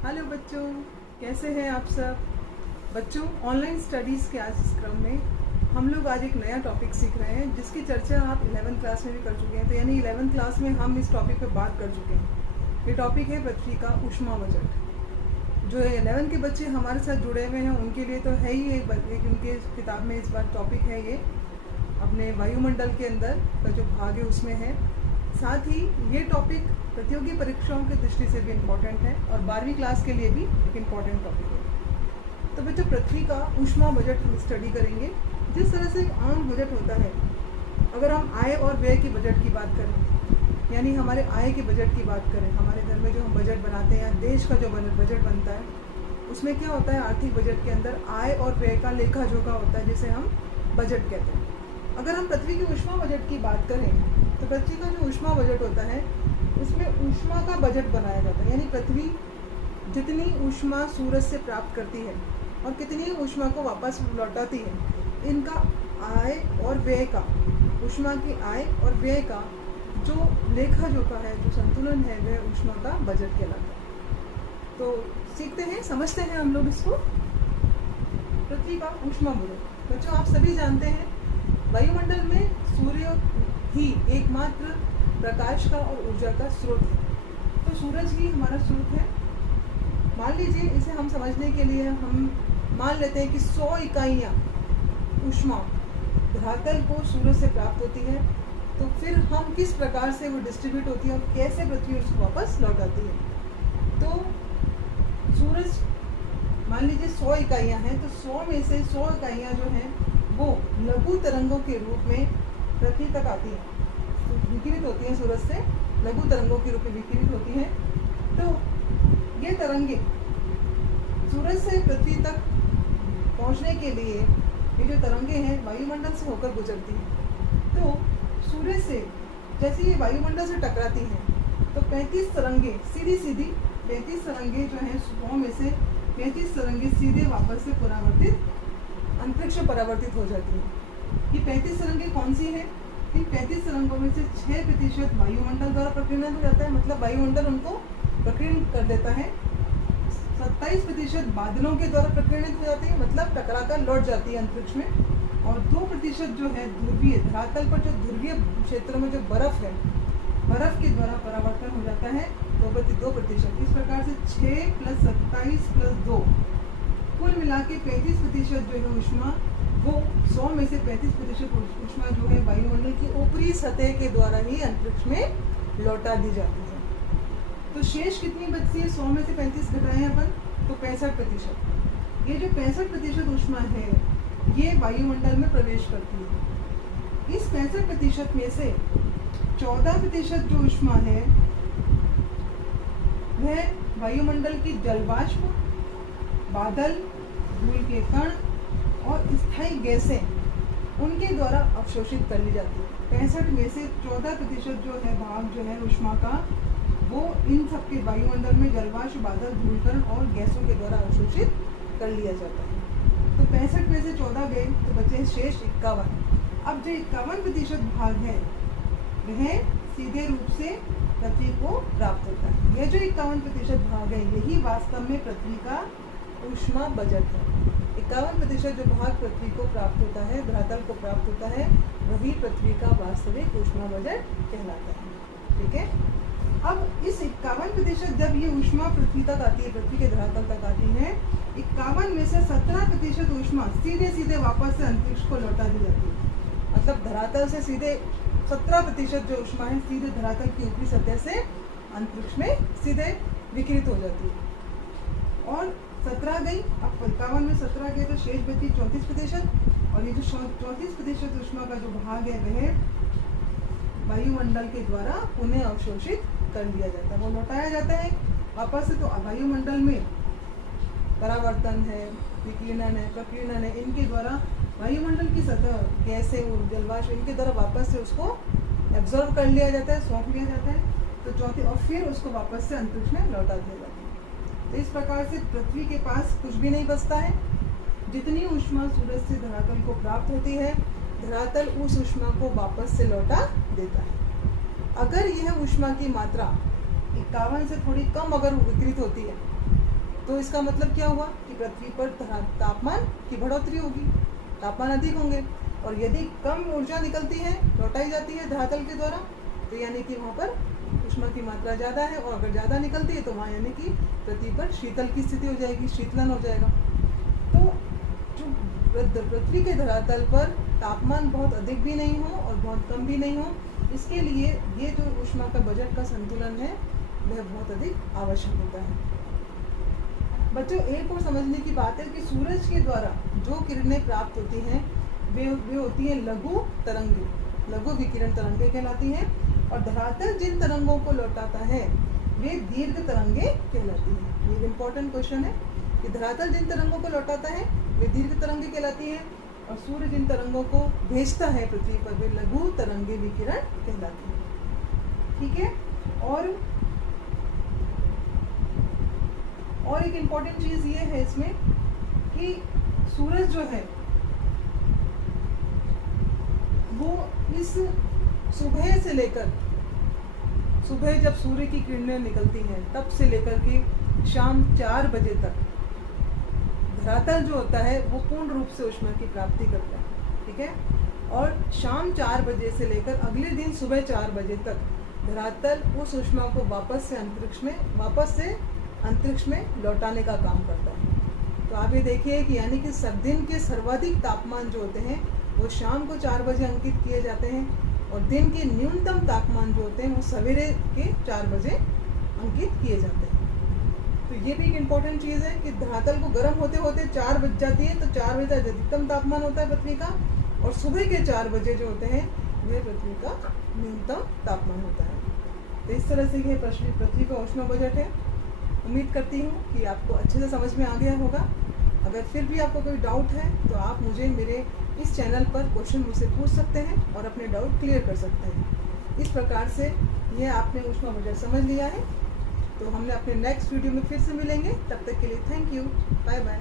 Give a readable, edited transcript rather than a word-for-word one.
Hello बच्चों, कैसे हैं आप सब। बच्चों, ऑनलाइन स्टडीज़ के आज इस क्रम में हम लोग आज एक नया टॉपिक सीख रहे हैं जिसकी चर्चा आप 11th क्लास में भी कर चुके हैं। तो यानी 11th क्लास में हम इस टॉपिक पे बात कर चुके हैं। ये टॉपिक है पृथ्वी का ऊष्मा बजट। जो 11th के बच्चे हमारे साथ जुड़े हुए हैं उनके लिए तो है ही एक उनके किताब में इस बार टॉपिक है ये अपने वायुमंडल के अंदर का जो भाग है उसमें है। साथ ही ये टॉपिक प्रतियोगी परीक्षाओं की दृष्टि से भी इम्पोर्टेंट है और 12वीं क्लास के लिए भी एक इम्पॉर्टेंट टॉपिक है। तो बच्चों, पृथ्वी का ऊष्मा बजट हम स्टडी करेंगे। जिस तरह से एक आम बजट होता है, अगर हम आय और व्यय की बजट की बात करें, यानी हमारे आय के बजट की बात करें, हमारे घर में जो हम बजट बनाते हैं या देश का जो बजट बनता है, उसमें क्या होता है, आर्थिक बजट के अंदर आय और व्यय का लेखा जोखा होता है जिसे हम बजट कहते हैं। अगर हम पृथ्वी की ऊष्मा बजट की बात करें तो पृथ्वी का जो ऊष्मा बजट होता है उसमें ऊष्मा का बजट बनाया जाता है। यानी पृथ्वी जितनी ऊष्मा सूरज से प्राप्त करती है और कितनी ऊष्मा को वापस लौटाती है, इनका आय और व्यय का, ऊष्मा की आय और व्यय का जो लेखा जोखा है, जो संतुलन है, वह ऊष्मा का बजट कहलाता है। तो सीखते हैं, समझते हैं हम लोग इसको। पृथ्वी का ऊष्मा बजट। बच्चों, आप सभी जानते हैं वायुमंडल में सूर्य ही एकमात्र प्रकाश का और ऊर्जा का स्रोत है। तो सूरज ही हमारा स्रोत है। मान लीजिए, इसे हम समझने के लिए हम मान लेते हैं कि 100 इकाइयाँ ऊष्मा धरातल को सूरज से प्राप्त होती है। तो फिर हम किस प्रकार से वो डिस्ट्रीब्यूट होती है और कैसे पृथ्वी उसको वापस लौटाती है। तो सूरज मान लीजिए 100 इकाइयाँ हैं, तो 100 में से 100 इकाइयाँ जो हैं वो लघु तरंगों के रूप में पृथ्वी तक आती हैं, तो विकिरित होती हैं सूरज से, लघु तरंगों के रूप में विकिरित होती हैं। तो ये तरंगे सूरज से पृथ्वी तक पहुंचने के लिए, ये जो तरंगे हैं वायुमंडल से होकर गुजरती हैं। तो सूरज से जैसे ये वायुमंडल से टकराती हैं तो 35 तरंगे सीधी 35 तरंगे जो हैं 100 में से 35 तरंगे सीधे वापस से पुनरावर्तित अंतरिक्ष में परावर्तित हो जाती है। ये 35 तरंगे कौन सी हैं? इन 35 तरंगों में से 6% वायुमंडल द्वारा प्रकीर्णन हो जाता है, मतलब वायुमंडल उनको प्रकीर्णन कर देता है। 27% बादलों के द्वारा प्रकीर्णित हो जाती है, मतलब टकराकर लौट जाती है अंतरिक्ष में। और 2% जो है ध्रुवीय, धरातल पर जो ध्रुवीय क्षेत्रों में जो बर्फ है, बर्फ के द्वारा परावर्तन हो जाता है 2%। इस प्रकार से 6 + 27 + 2 कुल मिला के 35% जो है ऊष्मा, वो 100 में से 35% ऊष्मा जो है वायुमंडल की ऊपरी सतह के द्वारा ही अंतरिक्ष में लौटा दी जाती है। तो शेष कितनी बचती है? 100 में से 35 घटाएं अपन तो 65%। ये जो 65% ऊष्मा है ये वायुमंडल में प्रवेश करती है। इस 65% में से 14% जो ऊष्मा है वह वायुमंडल की जलवाष्प, बादल, धूल के कण और स्थायी गैसें उनके द्वारा अवशोषित कर ली जाती है। 65 में से 14% जो है भाग जो है ऊष्मा का, वो इन सबके वायुमंडल में जलवाष्प, बादल, धूल कण और गैसों के द्वारा अवशोषित कर लिया जाता है। तो 65 में से 14 गए तो बचे शेष 51। अब जो 51% भाग है वह सीधे रूप से पृथ्वी को प्राप्त होता है। यह जो 51% भाग है यही वास्तव में पृथ्वी का ऊष्मा बजट है। 51% जो भाग पृथ्वी को प्राप्त होता है, धरातल को प्राप्त होता है, वही पृथ्वी का वास्तविक ऊष्मा बजट कहलाता है। ठीक है। अब इस 51% जब ये ऊष्मा पृथ्वी तक आती है, पृथ्वी के धरातल तक आती है, 51 में से 17% ऊष्मा सीधे वापस से अंतरिक्ष को लौटा दी जाती है। मतलब धरातल से सीधे 17% जो ऊष्मा है सीधे धरातल की ऊपरी सतह से अंतरिक्ष में सीधे विकिरित हो जाती है। और 17 गई, अब 51 में 17 गए तो शेष बची 34%। और ये जो 34% ऊष्मा का जो भाग है वह वायुमंडल के द्वारा पुनः अवशोषित कर लिया जाता है, वो लौटाया जाता है वापस से। तो वायुमंडल में परावर्तन है, विकिरणन है, प्रकीर्णन है, इनके द्वारा वायुमंडल की सतह, गैसें, जलवाष्प, इनके द्वारा वापस से उसको एब्जॉर्ब कर लिया जाता है, सौंप लिया जाता है। तो और फिर उसको वापस से अंतरिक्ष में लौटा दिया जाता है। तो इस प्रकार से पृथ्वी के पास कुछ भी नहीं बचता है। जितनी ऊष्मा सूरज से धरातल को प्राप्त होती है, धरातल उस ऊष्मा को वापस से लौटा देता है। अगर यह ऊष्मा की मात्रा 51 से थोड़ी कम अगर विकृत होती है तो इसका मतलब क्या हुआ कि पृथ्वी पर तापमान की बढ़ोतरी होगी, तापमान अधिक होंगे, और यदि कम ऊर्जा निकलती है, लौटाई जाती है धरातल के द्वारा, तो यानी कि वहाँ पर ऊष्मा की मात्रा ज़्यादा है, और अगर ज़्यादा निकलती है तो वहाँ यानी कि पृथ्वी पर शीतल की स्थिति हो जाएगी, शीतलन हो जाएगा। तो जो पृथ्वी के धरातल पर तापमान बहुत अधिक भी नहीं हो और बहुत कम भी नहीं हो, इसके लिए ये जो ऊष्मा का बजट का संतुलन है वह बहुत अधिक आवश्यक होता है। बच्चों, एक और समझने की बात है कि सूरज के द्वारा जो किरणें प्राप्त होती हैं वे होती हैं लघु तरंगे, लघु विकिरण तरंगे कहलाती हैं, और धरातल जिन तरंगों को लौटाता है वे दीर्घ तरंगे कहलाती हैं। ये इम्पोर्टेंट क्वेश्चन है कि धरातल जिन तरंगों को लौटाता है वे दीर्घ तरंगे कहलाती हैं, और सूर्य जिन तरंगों को भेजता है पृथ्वी पर वे लघु तरंगे विकिरण कहलाती हैं। ठीक है। और एक इम्पॉर्टेंट चीज ये है इसमें कि सूरज जो है वो इस सुबह से लेकर, सुबह जब सूर्य की किरणें निकलती हैं तब से लेकर के शाम 4 बजे तक धरातल जो होता है वो पूर्ण रूप से ऊष्मा की प्राप्ति करता है। ठीक है। और शाम 4 बजे से लेकर अगले दिन सुबह 4 बजे तक धरातल उस ऊष्मा को वापस से अंतरिक्ष में लौटाने का काम करता है। तो आप ये देखिए कि यानी कि दिन के सर्वाधिक तापमान जो होते हैं वो शाम को 4 बजे अंकित किए जाते हैं, और दिन के न्यूनतम तापमान जो होते हैं वो सवेरे के 4 बजे अंकित किए जाते हैं। तो ये भी एक इम्पॉर्टेंट चीज़ है कि धरातल को गर्म होते होते 4 बज जाती है, तो 4 बजे तक अधिकतम तापमान होता है पृथ्वी का, और सुबह के 4 बजे जो होते हैं वह पृथ्वी का न्यूनतम तापमान होता है। तो इस तरह से ये पृथ्वी का ऊष्मा बजट है। उम्मीद करती हूँ कि आपको अच्छे से समझ में आ गया होगा। अगर फिर भी आपको कोई डाउट है तो आप मुझे मेरे इस चैनल पर क्वेश्चन मुझसे पूछ सकते हैं और अपने डाउट क्लियर कर सकते हैं। इस प्रकार से ये आपने ऊष्मा बजट समझ लिया है। तो हमने अपने नेक्स्ट वीडियो में फिर से मिलेंगे। तब तक के लिए थैंक यू, बाय बाय।